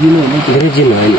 रिजिन होइन।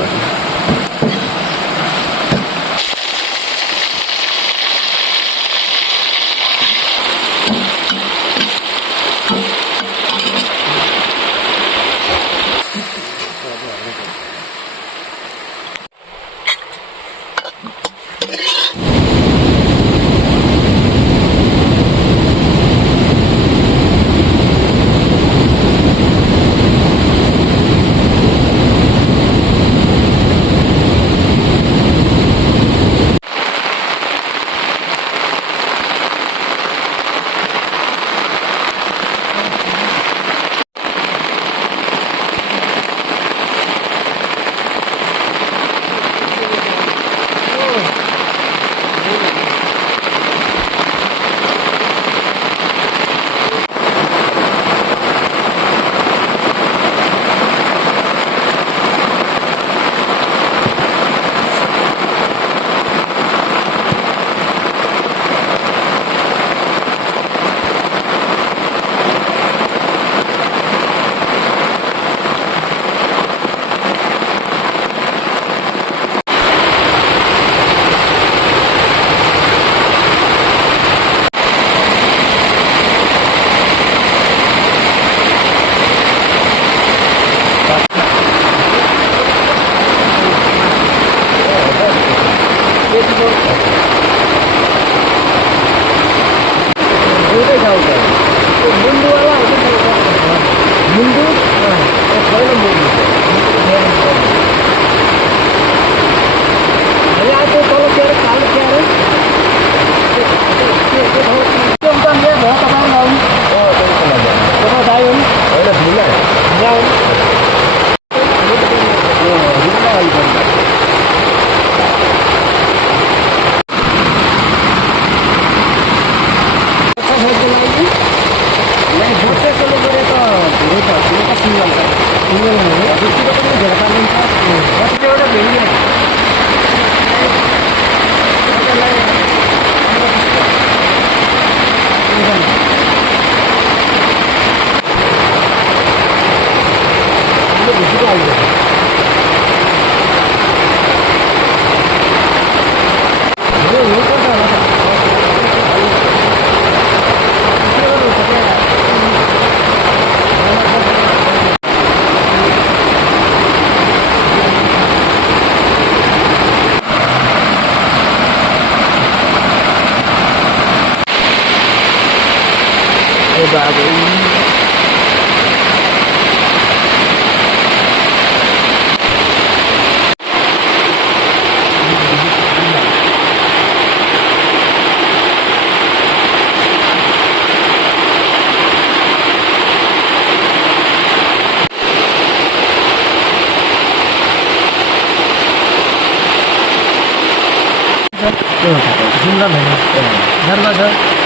जानुभएको छ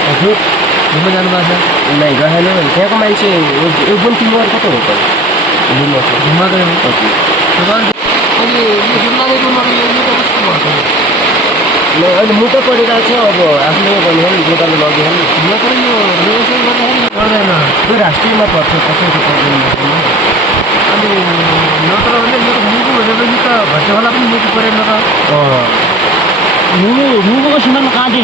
हजुर घुम्न जानुभएको छ नै गएन त्यहाँको मान्छे यो बुन टिमर कता हो त घुम्न गयो अहिले यो जुम्लाको अहिले मुटो परिरहेको छ। अब आफूले भन्यो भने गोदालो लग्यो भने तर यो व्यवसाय गर्दाखेरि पर्दैन त्यो राष्ट्रियमा पर्छ कसैको पर्दैन। अनि नत्र भने मेरो मुटु भनेपछि त भट्टेवाला पनि मुटु परेन त मुगोको सिमानमा काँटी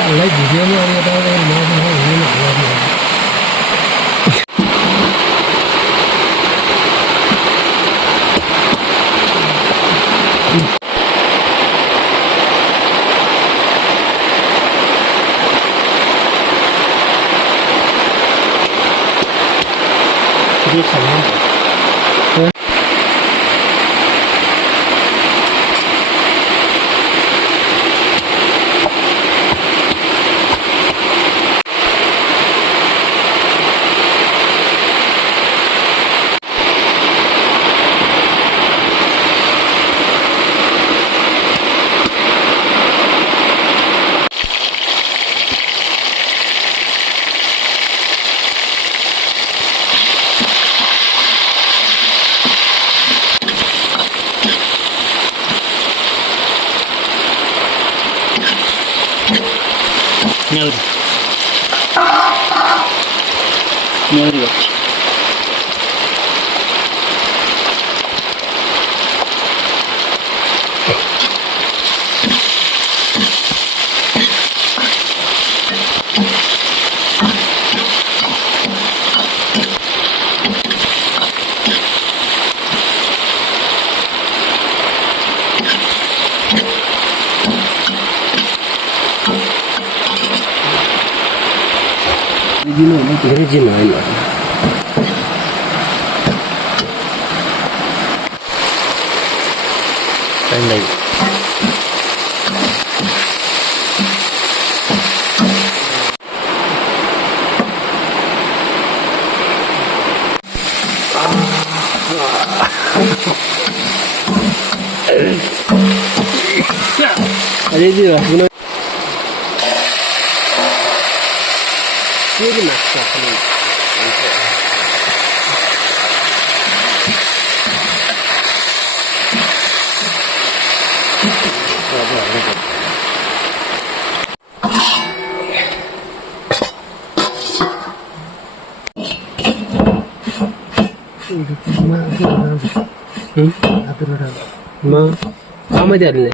हाल्दै भिडियोमा अनि यताउता नआउनु हुँदैन हाल्दै ठिकै छ नि न्याउरी गर्छ धेरै दिन होइन टाइम लाग्यो अरे जी भाई Really not happening. Ma, kamu dari